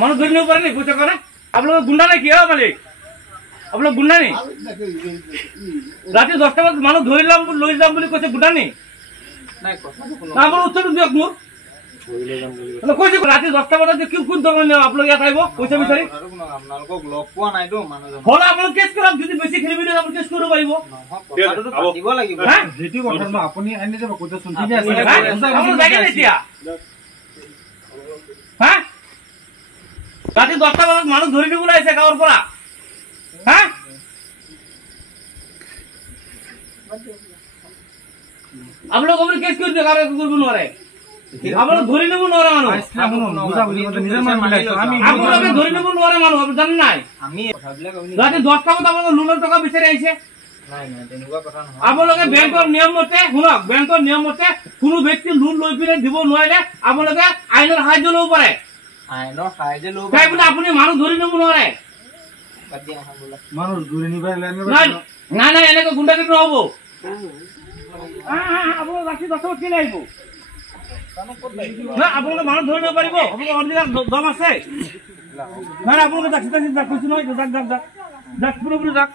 মানুষ ধরে নিতে পারেনি পয়সা করে আপনার গুন্ডা না কি মালিক আপনার গুন্ডা নেই রাতে 10টা বাজে মানুষ ধরিলাম লই যাম বলে কইছে গুন্ডা নেই আমার উত্তর দিয়ক মোর কইছে রাতে 10টা বাজে কি কোন ধরনের আপনার ইয়াত আইব পয়সা বিচারি আপোনালোকক লগ পোৱা নাই তো মানুহজন হল আপনাৰ কেস কৰাম যদি বেশি খেলি ভিডিও আপনি কেস কৰিব পাৰিব কথাটো পাতিব লাগিব যেটি কথা না আপুনি আনি যাব কত শুনি আছে আপনি জায়গা নেতিয়া হ্যাঁ রাতে 10টা বাজে মানুষ ধরে নিয়ে বলাইছে গাওর পড়া হ্যাঁ আপনার কবর কেস করবে কারো করব নরে আপনারা ধরে নেব নরে মানুষ বুঝা বুঝি মত নিজের মান মিলাইছো আমি আপনারা ধরে নেব নরে মানুষ আপনি জানেন নাই আমি কথাবিলাক আপুনি রাতে 10টা বাজে আপনারা লোনের টাকা বিচাৰি আইছে নাই নাই তেনেকুৱা কথা নহয় আপোনালোকে ব্যাংকৰ নিয়ম মতে শুনক ব্যাংকৰ নিয়ম মতে কোনো ব্যক্তি লোন লৈ পিনে দিব নোৱাৰিলে আপোনালোকে আইনৰ সাহায্য ল'ব পাৰে আইনৰ সাহায্য ল'ব তাই বুলি আপুনি মানুহ ধৰি নিব নোৱাৰে পাতি আহা বোলা মানুষ দূৰে নিবা নাই নাই এনেকৈ গুণ্ডাগিৰি নহ'ব আপোনালোক ৰাতি 10টা বজাত কেলে আহিব না আপোনালোকে মানুহ ধৰি নিব পাৰিব আপোনালোকৰ অৰিজিনেল দম আছে নাই আপোনালোকে যাক কৈছো নহয় যাক পুৰোপুৰি যাক